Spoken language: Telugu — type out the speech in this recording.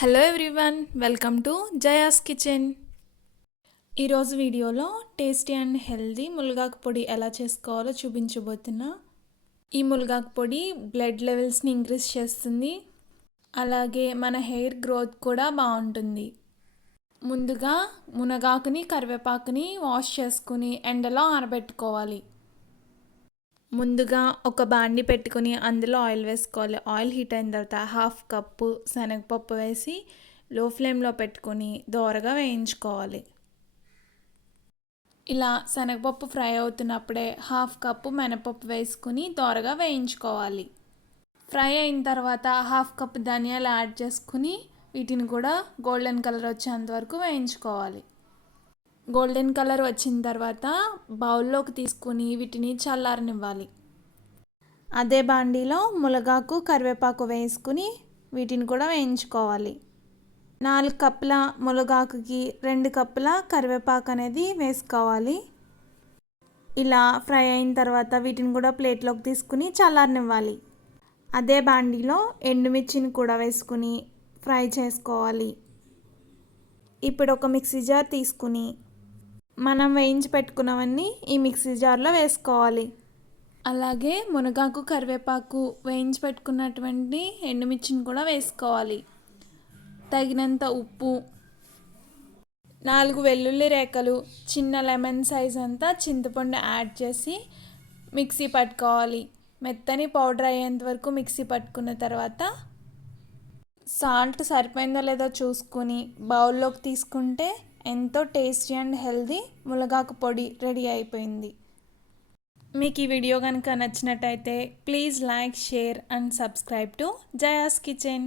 Hello everyone, welcome to Jaya's kitchen. ఈరోజు వీడియోలో టేస్టీ అండ్ హెల్దీ మునగాకు పొడి ఎలా చేసుకోవాలో చూపించబోతున్నా. ఈ మునగాకు పొడి బ్లడ్ లెవెల్స్ని ఇంక్రీజ్ చేస్తుంది, అలాగే మన హెయిర్ గ్రోత్ కూడా బాగుంటుంది. ముందుగా మునగాకుని కరివేపాకుని వాష్ చేసుకుని ఎండలో ఆరబెట్టుకోవాలి. ముందుగా ఒక బాండి పెట్టుకుని అందులో ఆయిల్ వేసుకోవాలి. ఆయిల్ హీట్ అయిన తర్వాత 1/2 కప్పు శనగపప్పు వేసి లో ఫ్లేమ్లో పెట్టుకొని దోరగా వేయించుకోవాలి. ఇలా శనగపప్పు ఫ్రై అవుతున్నప్పుడే 1/2 కప్పు మినపప్పు వేసుకుని దోరగా వేయించుకోవాలి. ఫ్రై అయిన తర్వాత 1/2 కప్పు ధనియాలు యాడ్ చేసుకుని వీటిని కూడా గోల్డెన్ కలర్ వచ్చేంత వరకు వేయించుకోవాలి. గోల్డెన్ కలర్ వచ్చిన తర్వాత బౌల్లోకి తీసుకుని వీటిని చల్లారనివ్వాలి. అదే బాండీలో మునగాకు కరివేపాకు వేసుకుని వీటిని కూడా వేయించుకోవాలి. 4 కప్పుల మునగాకుకి 2 కప్పుల కరివేపాకు అనేది వేసుకోవాలి. ఇలా ఫ్రై అయిన తర్వాత వీటిని కూడా ప్లేట్లోకి తీసుకుని చల్లారనివ్వాలి. అదే బాండీలో ఎండుమిర్చిని కూడా వేసుకుని ఫ్రై చేసుకోవాలి. ఇప్పుడు ఒక మిక్సీ జార్ తీసుకుని మనం వేయించి పెట్టుకున్నవన్నీ ఈ మిక్సీ జార్లో వేసుకోవాలి. అలాగే మునగాకు కరివేపాకు వేయించి పెట్టుకున్నటువంటి ఎండుమిర్చిని కూడా వేసుకోవాలి. తగినంత ఉప్పు, 4 వెల్లుల్లి రేఖలు, చిన్న లెమన్ సైజ్ అంతా చింతపండు యాడ్ చేసి మిక్సీ పట్టుకోవాలి. మెత్తని పౌడర్ అయ్యేంత వరకు మిక్సీ పట్టుకున్న తర్వాత సాల్ట్ సరిపోయిందో లేదో చూసుకుని బౌల్లోకి తీసుకుంటే ఎంతో టేస్టీ అండ్ హెల్దీ మునగాకు పొడి రెడీ అయిపోయింది. మీకు ఈ వీడియో కనుక నచ్చినట్టయితే please like, share and subscribe to Jaya's kitchen.